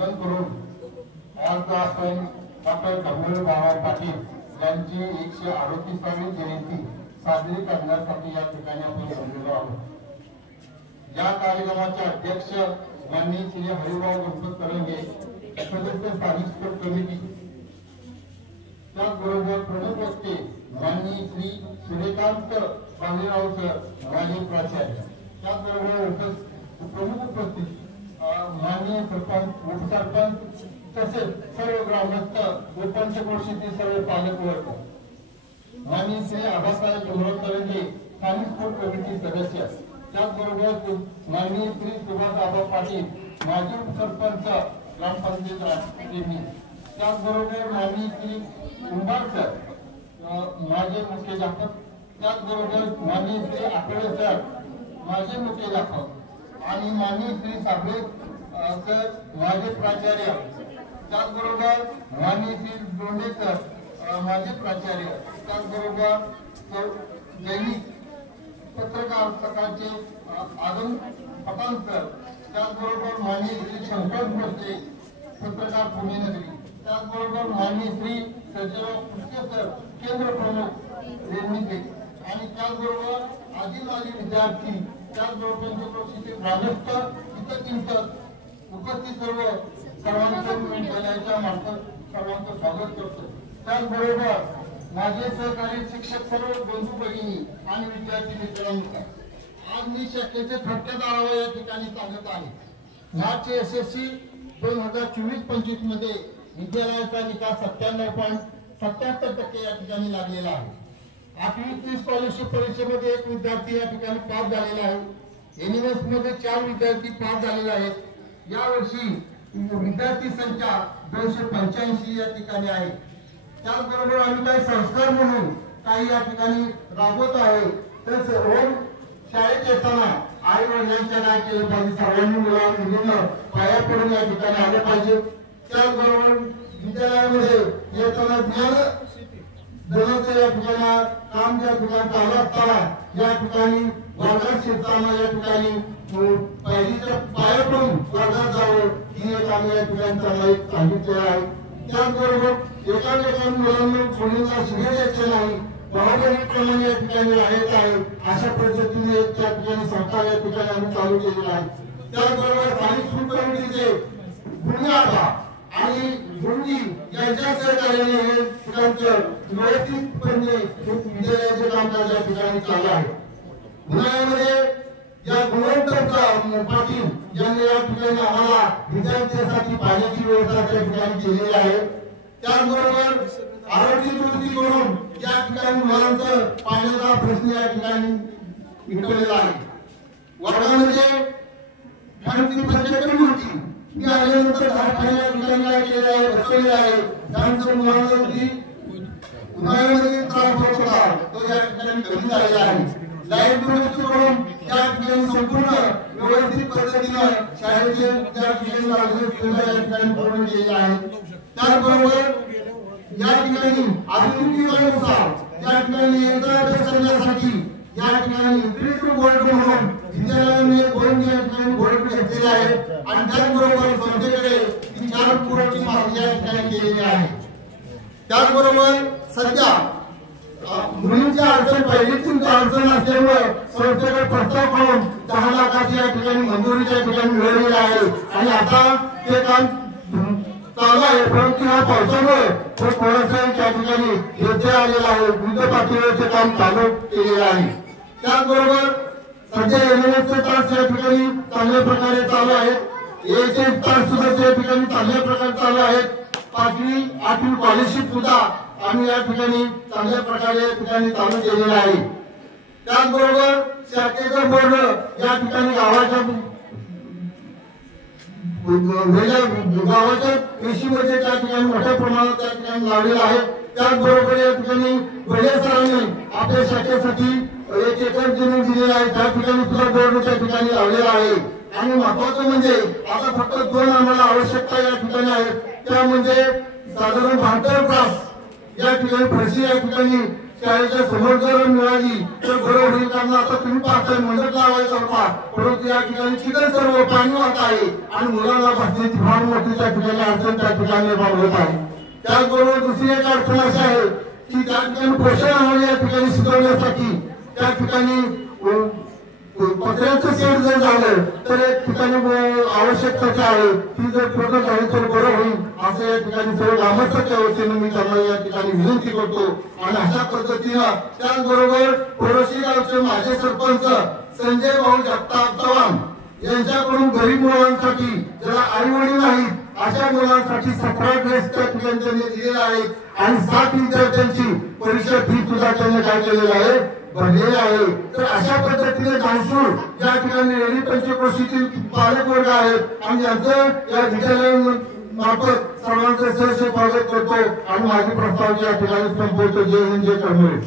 वंदन करून all class doctor Kamal Baba Patil यांची 138वी जयंती साजरी करण्यासाठी या ठिकाणी आपण जमलेलो आहोत। या कार्यक्रमाचे अध्यक्ष माननीय श्री हरिभाऊ गणपत करंगे, सदस्य स्थानिक स्पोर्ट कमिटी, त्याचबरोबर प्रमुख वक्ते माननीय श्री सूर्यकांत बाजीराव सर माजी प्राचार्य, त्याचबरोबर प्रमुख उपस्थित माननीय सरपंच, उपसरपंच तसेच सर्व ग्रामस्थ व पंचक्रोशीतील सर्व पालक वर्ग, माननीय श्री आबासाहेब गणपत करंगे स्थानिक स्पोर्ट कमिटी सदस्य, त्याचबरोबर माननीय श्री सुभाष आबा पाटील माजी उपसरपंच ग्रामपंचायत राष्ट्रप्रेमी, त्याचबरोबर माननीय श्री कुंभार सर माजी मुख्याध्यापक, त्याचबरोबर माननीय श्री आठवले सर माजी मुख्याध्यापक आणि माननीय श्री साबळे सर माजी प्राचार्य, त्याचबरोबर माननीय श्री दोंडे सर माजी प्राचार्य, त्याचबरोबर दैनिक पत्रकार सकाळचे आदम पठाण सर, त्याचबरोबर माननीय श्री शंकर भोसले पत्रकार पुणे नगरी, त्याचबरोबर माननीय श्री सचिव पुष्के सर केंद्र प्रमुख रेणुके आणि त्याचबरोबर आधी माजी विद्यार्थी, त्याचबरोबर पंचक्रोशीचे ग्रामस्थ चिंतक उपस्थित सर्वांचे विद्यालयाच्या मार्फत सर्वांचं स्वागत करतो। त्याचबरोबर माझे सहकारी शिक्षक सर्व बंधू भगिनी आणि विद्यार्थी मित्रांनो, आज मी शाखेचे थोडक्यात आढावा या ठिकाणी सांगत आहे। मार्च एसएससी 2024-25 मध्ये विद्यालयाचा निकाल 97.77% या ठिकाणी लागलेला आहे। 8वी स्कॉलरशिप परीक्षेमध्ये एक विद्यार्थी या ठिकाणी पास झालेला आहे। एनएमएस मध्ये 4 विद्यार्थी पास झालेले आहेत। या वर्षी विद्यार्थी संख्या 285 या ठिकाणी आहे। त्याचबरोबर आम्ही काही संस्कार म्हणून काही या ठिकाणी राबवत आहे। तर रोज शाळेत येताना आई वडिलांच्या काय केलं पाहिजे, सर्वांनी मुलांना पाया पडून या ठिकाणी आलं पाहिजे। त्याचबरोबर विद्यालयामध्ये येताना ज्ञानाचं या ठिकाणी काम ज्या ठिकाणी चालू असताना या ठिकाणी वर्गात शिरताना या ठिकाणी पहिलीच्या पाया पडून वर्गात जावं ही एक आम्ही या ठिकाणी सांगितलेलं आहे। त्याचबरोबर एका मुलांना मुलींना शिक्षण द्यायचे नाही, बरोबरीप्रमाणे या ठिकाणी राहायचं आहे, अशा पद्धतीने त्या ठिकाणी संस्था या ठिकाणी आम्ही चालू केलेला आहे। त्याचबरोबर स्थानिक स्कूल कमिटीचे गुणगाथा आणि गुंजी यांच्या सहकार्याने हे ठिकाणचं व्यवस्थितपणे विद्यालयाचे कामकाज या ठिकाणी चालू आहे। उन्हाळ्यामध्ये या गुणवंत पाटील यांनी या ठिकाणी आम्हाला विद्यार्थ्यांसाठी पाण्याची व्यवस्था त्या ठिकाणी केलेली आहे। त्याचबरोबर आरोग्य दुरुस्ती करून या ठिकाणी मुलांचं पाण्याचा प्रश्न या ठिकाणी मिटवलेला आहे। वर्गामध्ये फॅनची संख्या कमी होती, ती आल्यानंतर या ठिकाणी काय केलेलं आहे, बसवलेलं आहे। त्यांचं मुलांसाठी उन्हाळ्यामध्ये त्रास होत होता तो या ठिकाणी कमी झालेला आहे। लाईट दुरुस्ती करून या ठिकाणी संपूर्ण व्यवस्थित पद्धतीने शाळेचे त्या ठिकाणी या ठिकाणी पूर्ण केलेले आहे। त्याचबरोबर या ठिकाणी आधुनिकीकरणानुसार या ठिकाणी अभ्यास करण्यासाठी या ठिकाणी इंटरेक्टिव्ह बोर्ड म्हणून विद्यालयाने बोर्ड या ठिकाणी बोर्ड घेतलेले आहे आणि त्याचबरोबर संस्थेकडे 4 कोटीची मागणी या ठिकाणी केलेली आहे। त्याचबरोबर सध्या मुलींची अडचण पहिलीची अडचण असल्यामुळे संस्थेकडे प्रस्ताव करून 10 लाखाची या ठिकाणी मंजुरीच्या ठिकाणी मिळवलेली आहे आणि आता ते काम चालू आहे। परंतु या पावसामुळे थोडंसं त्या ठिकाणी व्यत्यय आलेला आहे, युद्ध पातळीवरचे काम चालू केलेलं आहे। त्याचबरोबर सध्या एनएमएसचे तास या ठिकाणी चांगल्या प्रकारे चालू आहेत, एचे तास सुद्धा या ठिकाणी चांगल्या प्रकारे चालू आहेत। 5वी 8वी स्कॉलरशिप सुद्धा आम्ही या ठिकाणी चांगल्या प्रकारे या ठिकाणी चालू केलेला आहे। त्याचबरोबर शाखेचा बोर्ड या ठिकाणी गावाच्या कृषीमध्ये त्या ठिकाणी मोठ्या प्रमाणात त्या ठिकाणी लावलेला आहे। त्याचबरोबर या ठिकाणी बड्या सरांनी आपल्या शाखेसाठी 1 एकर जमीन दिलेली आहे, त्या ठिकाणी सुद्धा बोर्ड त्या ठिकाणी लावलेला आहे। आणि महत्वाचं म्हणजे आता फक्त 2 आम्हाला आवश्यकता या ठिकाणी आहेत, त्या म्हणजे साधारण 72 तास या ठिकाणी फरशी या ठिकाणी शाळेच्या समोर जर मिळाली तर बरं होईल, कारण आता तुम्ही पाहताय मंडप लावायचा होता, परंतु या ठिकाणी चिकन सर्व पाणी वाहत आहे आणि मुलांना बसण्याची फार मोठी त्या ठिकाणी अडचण त्या ठिकाणी निर्माण होत आहे. त्याचबरोबर दुसरी एक अडचण अशी आहे की त्या ठिकाणी पोषण आहार या ठिकाणी शिकवण्यासाठी त्या ठिकाणी पत्र्याचं शेड जर झालं तर एक ठिकाणी आवश्यकता आहे ती जर पूर्ण झाली तर बरं होईल असं या ठिकाणी सर्व ग्रामस्थांच्या वतीने मी त्यांना या ठिकाणी विनंती करतो. आणि अशा पद्धतीनं त्याचबरोबर कोरोशी गावचे माजी सरपंच संजय भाऊ जगताप चव्हाण यांच्याकडून गरीब मुलांसाठी ज्याला आई वडील नाहीत अशा मुलांसाठी 17 ड्रेस त्या ठिकाणी त्यांनी दिलेला आहे आणि 7 विद्यार्थ्यांची परीक्षा फी सुद्धा त्यांनी काय केलेलं आहे, भरलेलं आहे. तर अशा पद्धतीने धानसूर या ठिकाणी रेडी पंचक्रोशीतील पालक वर्ग आहेत आणि यांचं या विद्यालयामार्फत सर्वांचं सहर्ष स्वागत करतो आणि माझी प्रस्ताव या ठिकाणी संपवतो. जय हिंद, जय कर्मवीर.